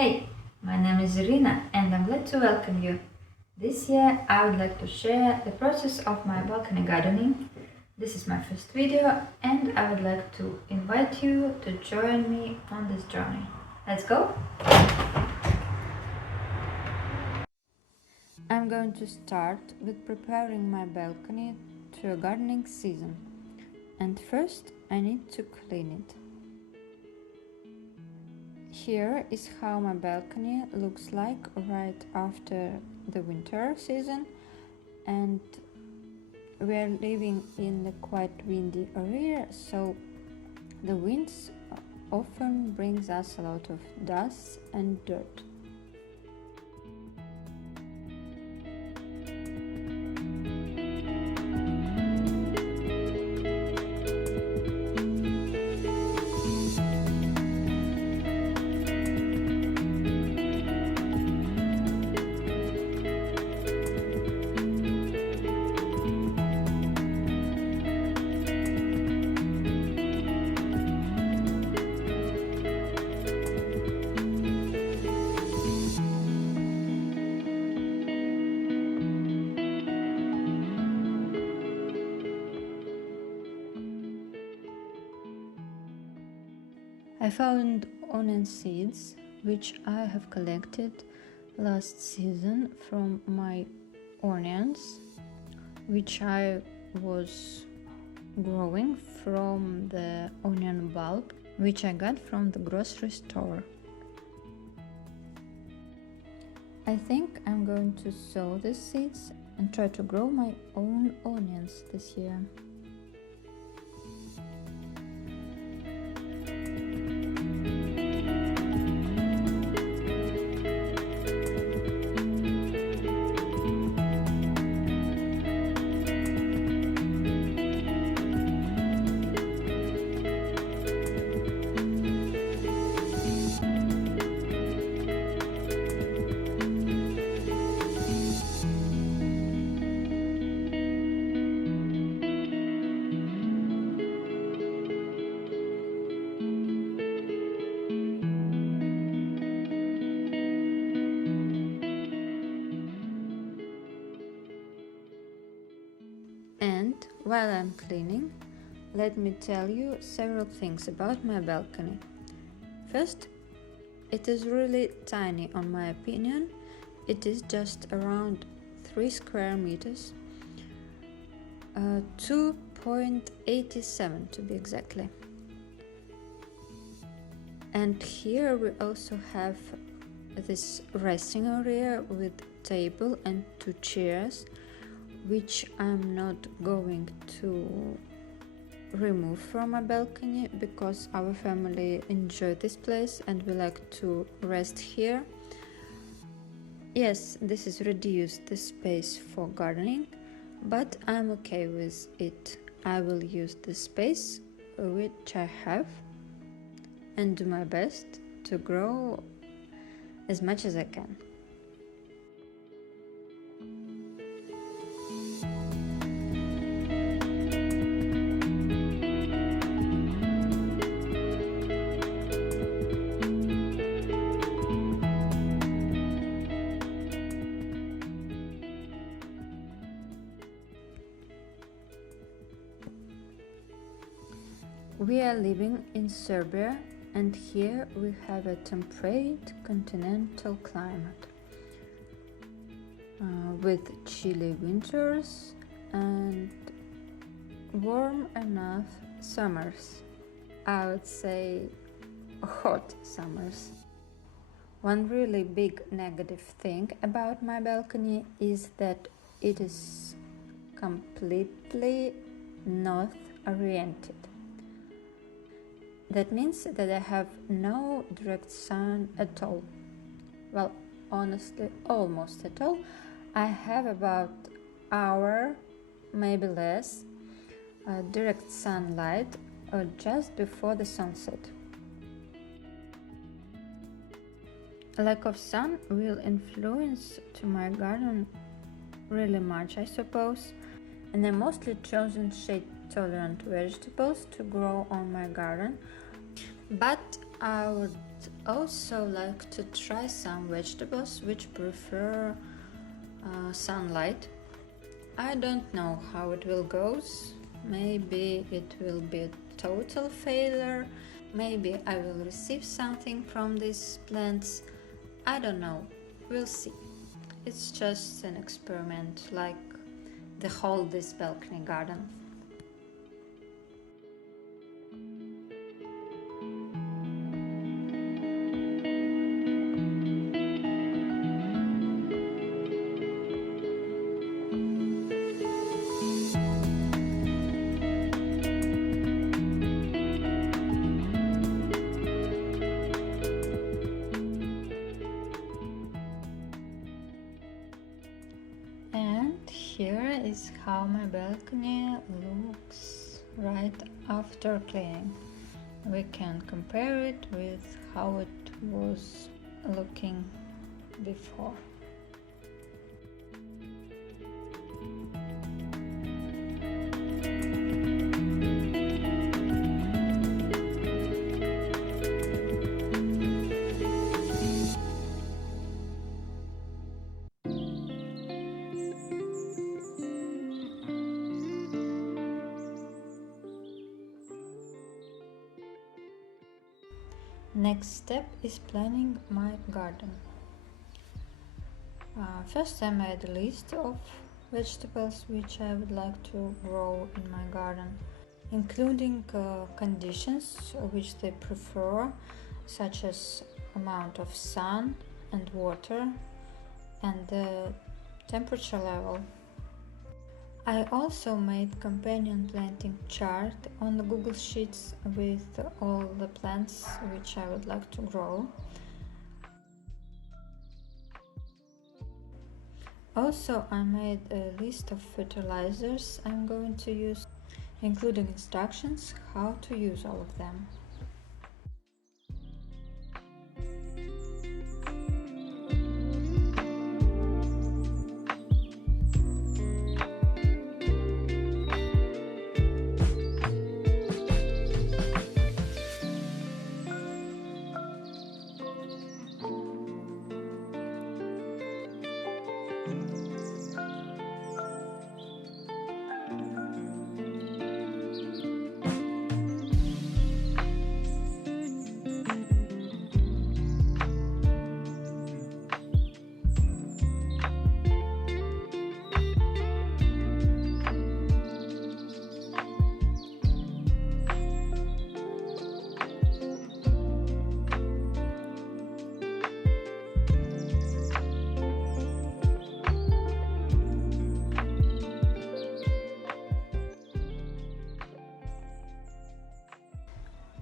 Hey, my name is Irina and I'm glad to welcome you. This year I would like to share the process of my balcony gardening. This is my first video and I would like to invite you to join me on this journey. Let's go! I'm going to start with preparing my balcony to a gardening season. And first I need to clean it. Here is how my balcony looks like right after the winter season, and we are living in a quite windy area, so the winds often brings us a lot of dust and dirt. I found onion seeds, which I have collected last season from my onions, which I was growing from the onion bulb, which I got from the grocery store. I think I'm going to sow the seeds and try to grow my own onions this year. And while I'm cleaning, let me tell you several things about my balcony. First, it is really tiny on my opinion. It is just around 3 square meters, 2.87 to be exactly. And here we also have this resting area with table and 2 chairs, which I'm not going to remove from my balcony because our family enjoy this place and we like to rest here. Yes, this is reduced the space for gardening, but I'm okay with it. I will use the space which I have and do my best to grow as much as I can. We are living in Serbia and here we have a temperate continental climate with chilly winters and warm enough summers. I would say hot summers. One really big negative thing about my balcony is that it is completely north oriented. That means that I have no direct sun at all. Well, honestly, almost at all. I have about hour, maybe less, direct sunlight just before the sunset. Lack of sun will influence to my garden really much, I suppose, and I mostly chosen shade tolerant vegetables to grow on my garden, but I would also like to try some vegetables which prefer sunlight. I don't know how it will go. Maybe it will be a total failure. Maybe I will receive something from these plants. I don't know. We'll see. It's just an experiment, like the whole this balcony garden. Here is how my balcony looks right after cleaning. We can compare it with how it was looking before. Next step is planning my garden. First I made a list of vegetables which I would like to grow in my garden, including conditions which they prefer, such as amount of sun and water and the temperature level. I also made companion planting chart on the Google Sheets with all the plants which I would like to grow. Also, I made a list of fertilizers I'm going to use, including instructions how to use all of them.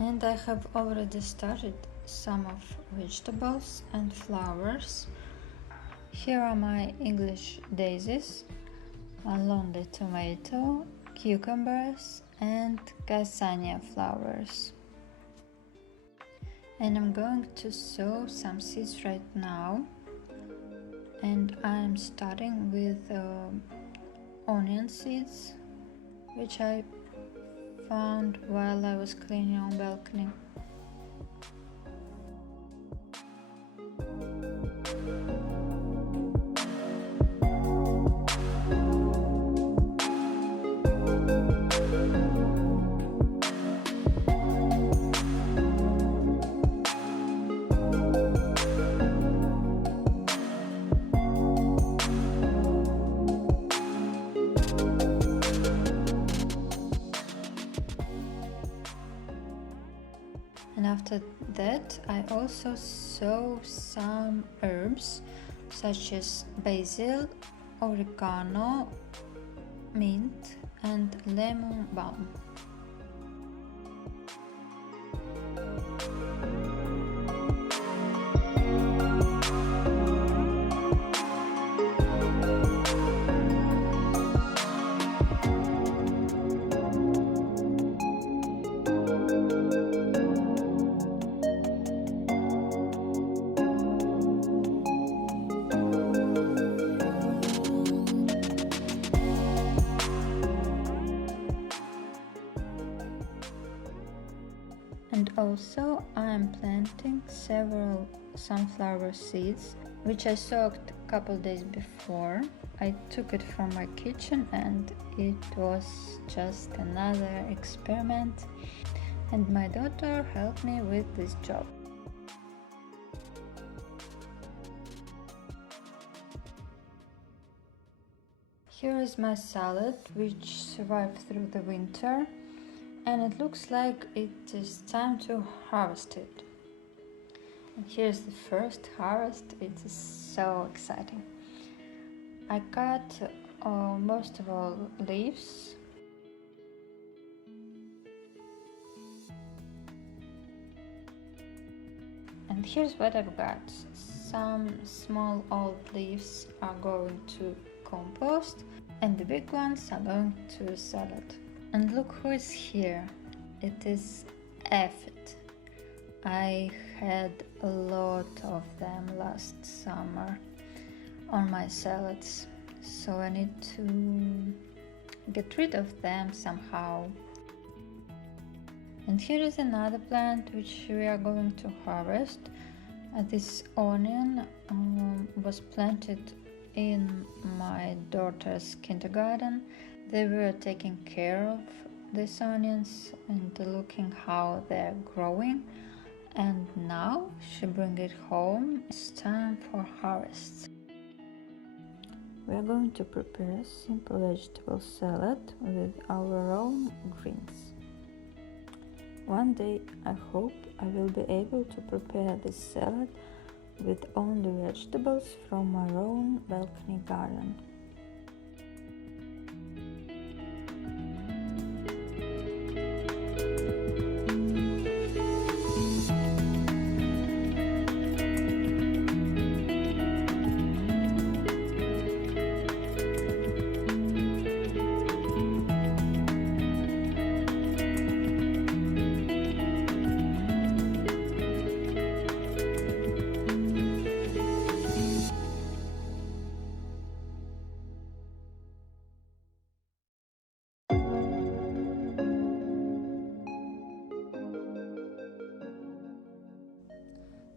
And I have already started some of vegetables and flowers. Here are my English daisies, a lonely tomato, cucumbers and cassania flowers. And I'm going to sow some seeds right now. And I'm starting with onion seeds, which I found while I was cleaning on balcony. And after that, I also sow some herbs such as basil, oregano, mint, and lemon balm. And also I'm planting several sunflower seeds, which I soaked a couple days before. I took it from my kitchen and it was just another experiment, and my daughter helped me with this job. Here is my salad, which survived through the winter, and it looks like it is time to harvest it. And here's the first harvest. It is so exciting. I cut most of all leaves. And here's what I've got. Some small old leaves are going to compost, and the big ones are going to salad. And look who is here. It is aphid. I had a lot of them last summer on my salads, so I need to get rid of them somehow. And here is another plant which we are going to harvest. This onion was planted in my daughter's kindergarten. They were taking care of these onions and looking how they're growing, and now she brings it home. It's time for harvest. We are going to prepare a simple vegetable salad with our own greens. One day I hope I will be able to prepare this salad with only vegetables from our own balcony garden.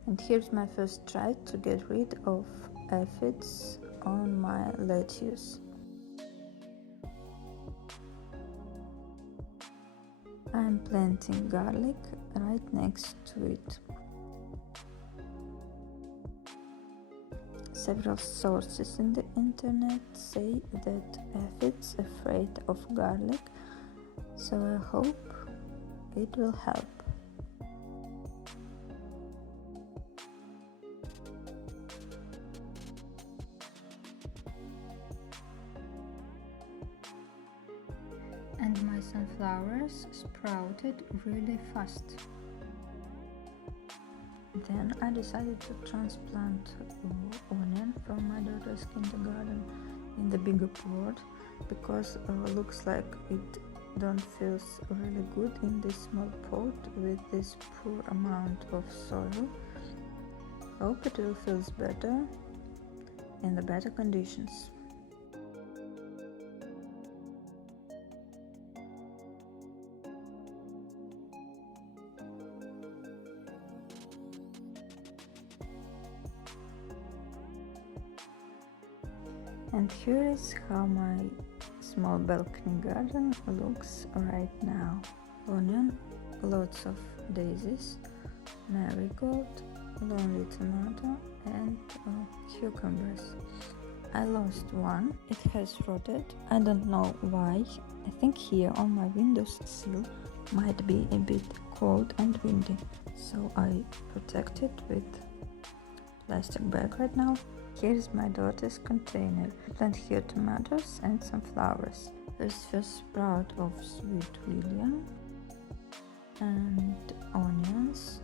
And here's my first try to get rid of aphids on my lettuce. I'm planting garlic right next to it. Several sources in the internet say that aphids are afraid of garlic, so I hope it will help. And my sunflowers sprouted really fast. Then I decided to transplant onion from my daughter's kindergarten in the bigger pot, because looks like it don't feels really good in this small pot with this poor amount of soil. Hope it will feel better in the better conditions. And here is how my small balcony garden looks right now. Onion, lots of daisies, marigold, lonely tomato, and cucumbers. I lost one. It has rotted. I don't know why. I think here on my windowsill might be a bit cold and windy, so I protect it with plastic bag right now. Here's my daughter's container. I plant here tomatoes and some flowers. There's first sprout of sweet william and onions.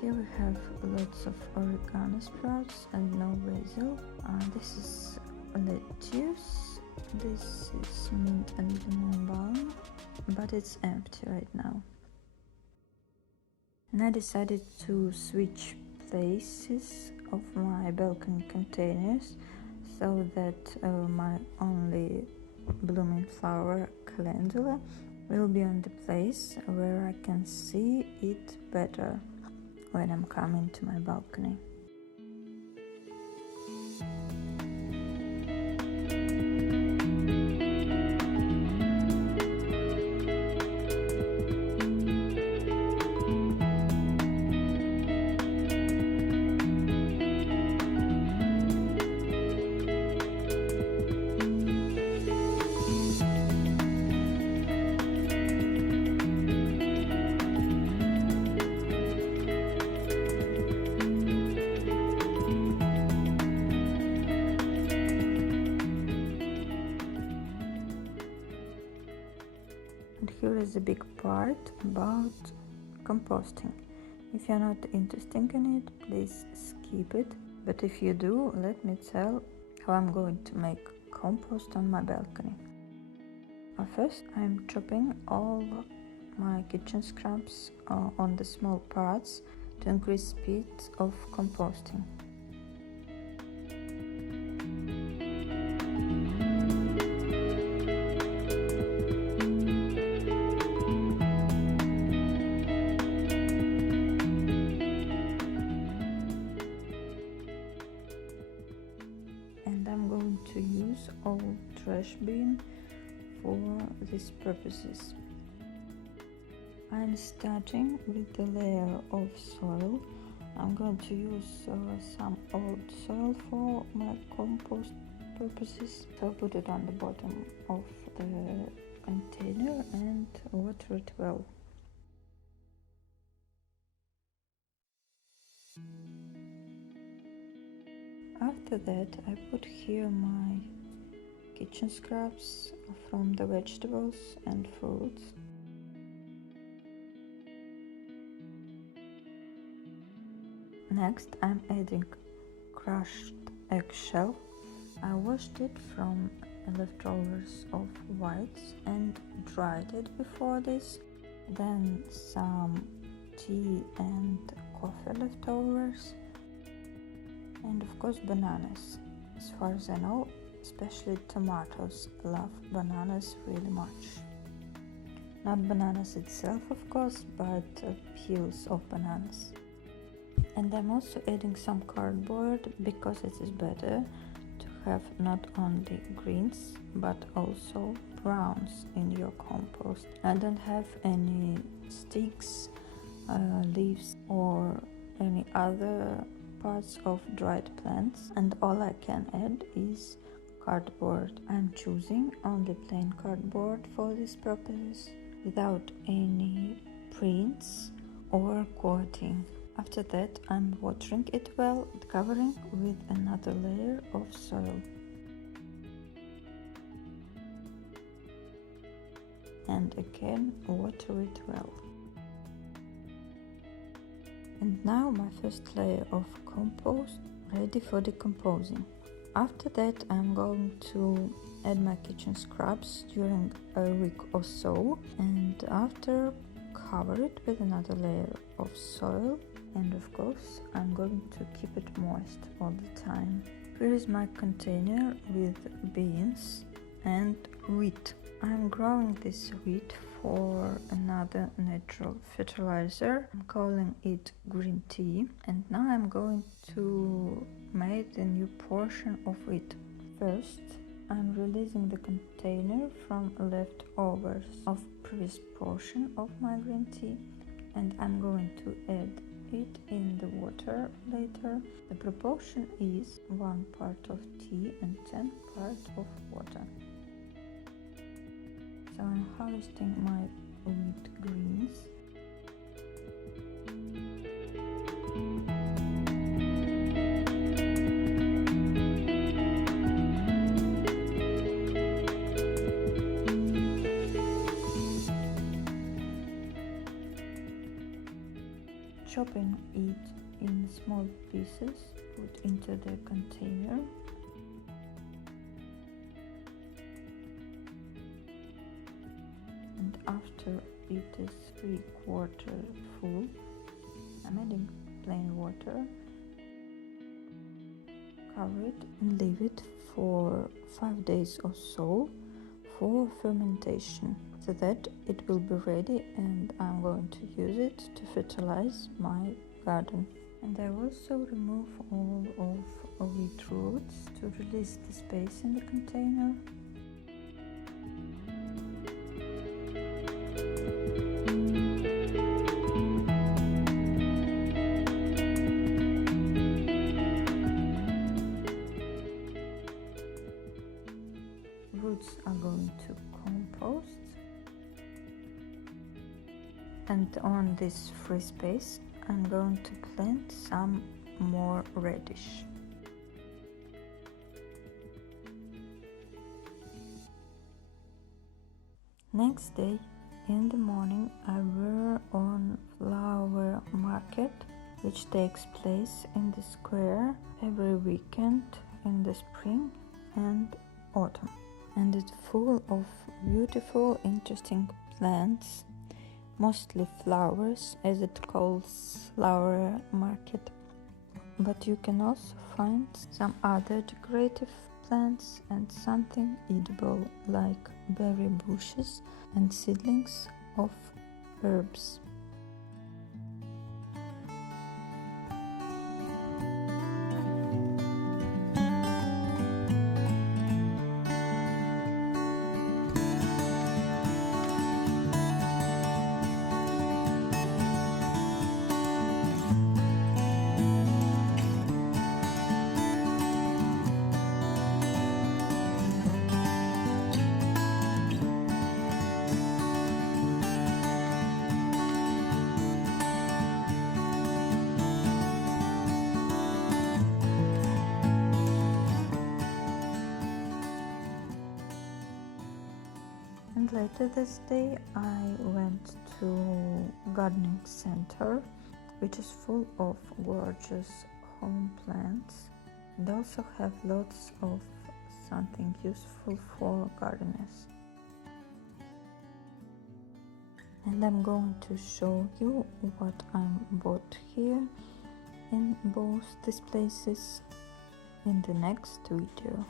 Here we have lots of oregano sprouts and no basil. This is lettuce. This is mint and lemon balm, but it's empty right now. And I decided to switch places of my balcony containers so that my only blooming flower, calendula, will be on the place where I can see it better when I'm coming to my balcony. And here is a big part about composting. If you're not interested in it, please skip it. But if you do, let me tell how I'm going to make compost on my balcony. First, I'm chopping all my kitchen scraps on the small parts to increase speed of composting. To use old trash bin for these purposes. I'm starting with the layer of soil. I'm going to use some old soil for my compost purposes. So I'll put it on the bottom of the container and water it well. After that, I put here my kitchen scraps from the vegetables and fruits. Next, I'm adding crushed eggshell. I washed it from leftovers of whites and dried it before this. Then some tea and coffee leftovers. And of course bananas. As far as I know, especially tomatoes love bananas really much. Not bananas itself, of course, but peels of bananas. And I'm also adding some cardboard because it is better to have not only greens but also browns in your compost. I don't have any sticks, leaves or any other parts of dried plants, and all I can add is cardboard. I'm choosing only plain cardboard for these purposes without any prints or coating. After that, I'm watering it well, covering with another layer of soil. And again, water it well. And now my first layer of compost ready for decomposing. After that, I'm going to add my kitchen scraps during a week or so, and after cover it with another layer of soil, and of course I'm going to keep it moist all the time. Here is my container with beans and wheat. I'm growing this wheat for another natural fertilizer. I'm calling it green tea, and now I'm going to make a new portion of it. First, I'm releasing the container from leftovers of previous portion of my green tea, and I'm going to add it in the water later. The proportion is 1 part of tea and 10 parts of water. So I'm harvesting my wheat greens. Chopping it in small pieces, put into the container. And after it is 3/4 full, I'm adding plain water, cover it and leave it for 5 days or so for fermentation. after that it will be ready and I'm going to use it to fertilize my garden. And I also remove all of weed roots to release the space in the container. Roots are going to compost, and on this free space I'm going to plant some more radish. Next day in the morning I were on flower market, which takes place in the square every weekend in the spring and autumn, and it's full of beautiful, interesting plants, mostly flowers, as it calls flower market. But you can also find some other decorative plants and something edible like berry bushes and seedlings of herbs. And later this day I went to gardening center, which is full of gorgeous home plants and also have lots of something useful for gardeners. And I'm going to show you what I bought here in both these places in the next video.